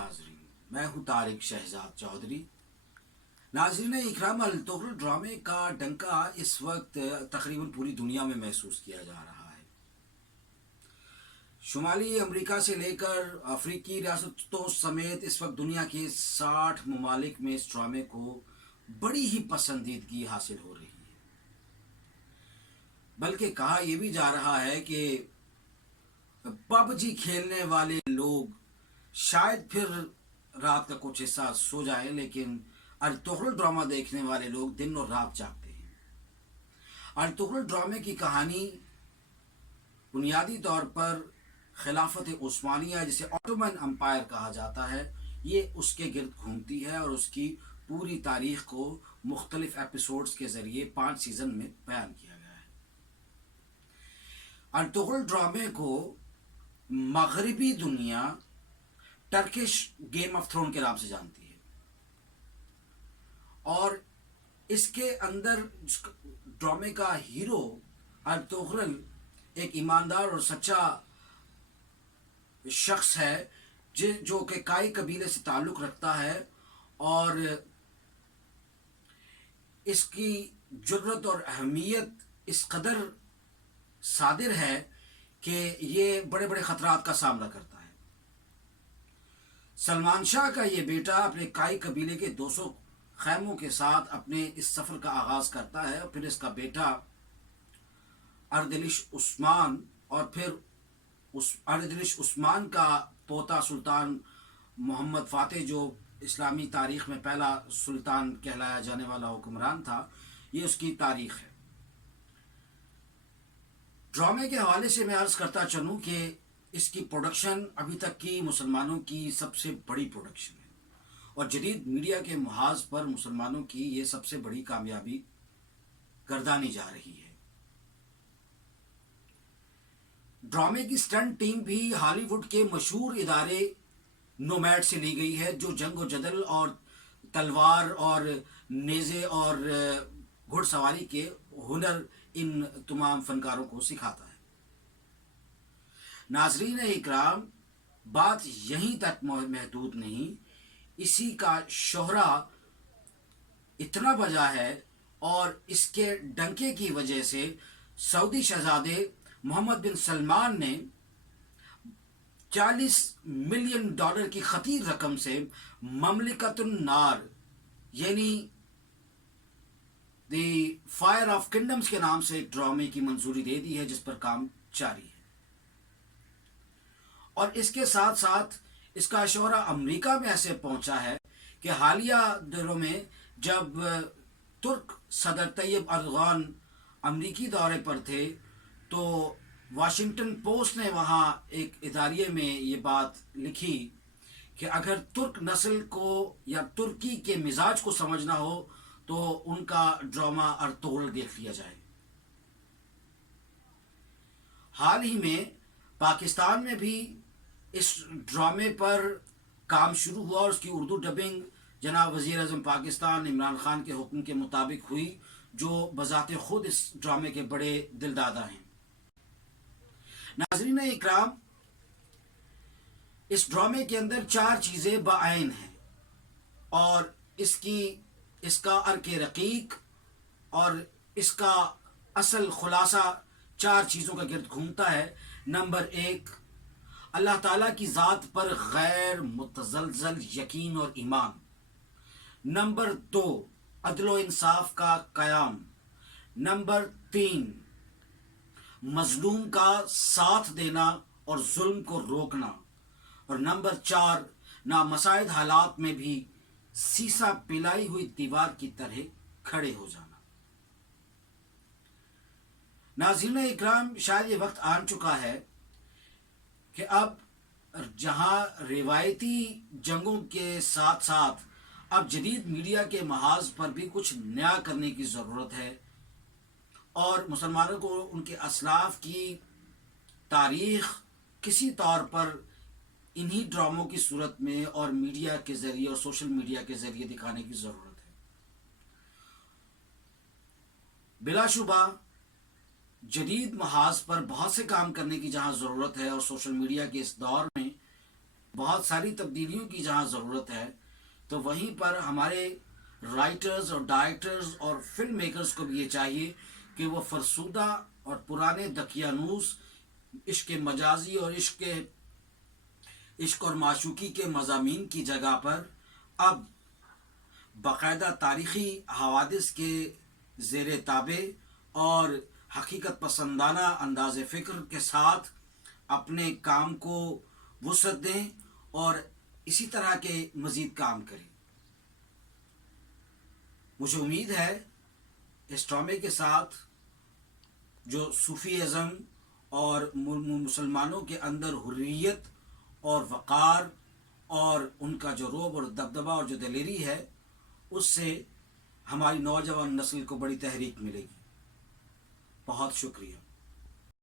नाजरीन, मैं हूं तारिक शहजाद चौधरी। नाजरीन इकराम, अल तुगरुल ड्रामे का डंका इस वक्त तकरीबन पूरी दुनिया में महसूस किया जा रहा है। शुमाली अमेरिका से लेकर अफ्रीकी रियासतों समेत इस वक्त दुनिया के 60 ममालिक में इस ड्रामे को बड़ी ही पसंदीदगी हासिल हो रही है। बल्कि कहा यह भी जा रहा है कि पबजी खेलने वाले लोग शायद फिर रात का कुछ हिस्सा सो जाए, लेकिन अल तुगरुल ड्रामा देखने वाले लोग दिन और रात जागते हैं। अल तुगरुल ड्रामे की कहानी बुनियादी तौर पर खिलाफत उस्मानिया, जिसे ऑटोमन एम्पायर कहा जाता है, ये उसके गिर्द घूमती है और उसकी पूरी तारीख को मुख्तलिफ एपिसोड्स के ज़रिए 5 सीज़न में बयान किया गया है। अल तुगरुल ड्रामे को मगरबी दुनिया टर्किश गेम ऑफ थ्रोन के नाम से जानती है और इसके अंदर ड्रामे का हीरो अल तुगरुल एक ईमानदार और सच्चा शख्स है जो कि काई कबीले से ताल्लुक़ रखता है और इसकी जुर्रत और अहमियत इस कदर सादिर है कि ये बड़े बड़े ख़तरात का सामना करता है। सलमान शाह का ये बेटा अपने काई कबीले के 200 खैमों के साथ अपने इस सफ़र का आगाज़ करता है और फिर इसका बेटा अर्दिलिश उस्मान और फिर अर्दिलिश उस्मान का पोता सुल्तान मोहम्मद फ़ातेह, जो इस्लामी तारीख़ में पहला सुल्तान कहलाया जाने वाला हुक्मरान था, ये उसकी तारीख़ है। ड्रामे के हवाले से मैं अर्ज़ करता चलूँ कि इसकी प्रोडक्शन अभी तक की मुसलमानों की सबसे बड़ी प्रोडक्शन है और जदीद मीडिया के मुहाज़ पर मुसलमानों की ये सबसे बड़ी कामयाबी गर्दानी जा रही है। ड्रामे की स्टंट टीम भी हॉलीवुड के मशहूर इदारे नोमैड से ली गई है, जो जंग व जदल और तलवार और नेज़े और घुड़सवारी के हुनर इन तमाम फनकारों को सिखाता है। नाजरीन इकराम, बात यहीं तक महदूद नहीं, इसी का शोहरा इतना बजा है और इसके डंके की वजह से सऊदी शहजादे मोहम्मद बिन सलमान ने $40 मिलियन की खतीर रकम से ममलिकतुन नार यानी द फायर ऑफ किंगडम्स के नाम से ड्रामे की मंजूरी दे दी है, जिस पर काम जारी है। और इसके साथ साथ इसका शोहरा अमेरिका में ऐसे पहुंचा है कि हालिया दिनों में जब तुर्क सदर तैयब अर्दगान अमेरिकी दौरे पर थे, तो वाशिंगटन पोस्ट ने वहाँ एक इदारिये में ये बात लिखी कि अगर तुर्क नस्ल को या तुर्की के मिजाज को समझना हो तो उनका ड्रामा अल तुगरुल देख लिया जाए। हाल ही में पाकिस्तान में भी इस ड्रामे पर काम शुरू हुआ और उसकी उर्दू डबिंग जनाब वज़ीर आज़म पाकिस्तान इमरान खान के हुक्म के मुताबिक हुई, जो बज़ाते खुद इस ड्रामे के बड़े दिलदादा हैं। नाज़रीन इकराम, इस ड्रामे के अंदर 4 चीज़ें बाआइन हैं और इसका अर्के रकीक और इसका असल खुलासा 4 चीज़ों का गिर्द घूमता है। नंबर 1, अल्लाह ताला की ज़ात पर गैर मुतज़लज़ल यकीन और ईमान। नंबर 2, अदल व इंसाफ का क़याम। नंबर 3, मज़लूम का साथ देना और जुल्म को रोकना। और नंबर 4, नामसाइद हालात में भी सीसा पिलाई हुई दीवार की तरह खड़े हो जाना। नाज़रीन इकराम, शायद ये वक्त आ चुका है कि अब जहां रिवायती जंगों के साथ साथ अब जदीद मीडिया के महाज पर भी कुछ नया करने की ज़रूरत है और मुसलमानों को उनके असलाफ की तारीख़ किसी तौर पर इन्हीं ड्रामों की सूरत में और मीडिया के ज़रिए और सोशल मीडिया के ज़रिए दिखाने की ज़रूरत है। बिलाशुबा जदीद महाज पर बहुत से काम करने की जहाँ ज़रूरत है और सोशल मीडिया के इस दौर में بہت ساری تبدیلیوں کی جہاں ضرورت ہے تو وہیں پر ہمارے رائٹرز اور ڈائریکٹرز اور فلم میکرز کو بھی یہ چاہیے کہ وہ فرسودہ اور پرانے دقیانوس عشق مجازی اور عشق اور معشوقی کے مضامین کی جگہ پر اب باقاعدہ تاریخی حوادث کے زیر تابع اور حقیقت پسندانہ انداز فکر کے ساتھ اپنے کام کو وسعت دیں اور اسی طرح کے مزید کام کریں. مجھے امید ہے اس ڈرامے کے ساتھ جو صوفی ازم اور مسلمانوں کے اندر حریت اور وقار اور ان کا جو رعب اور دبدبہ اور جو دلیری ہے اس سے ہماری نوجوان نسل کو بڑی تحریک ملے گی. بہت شکریہ.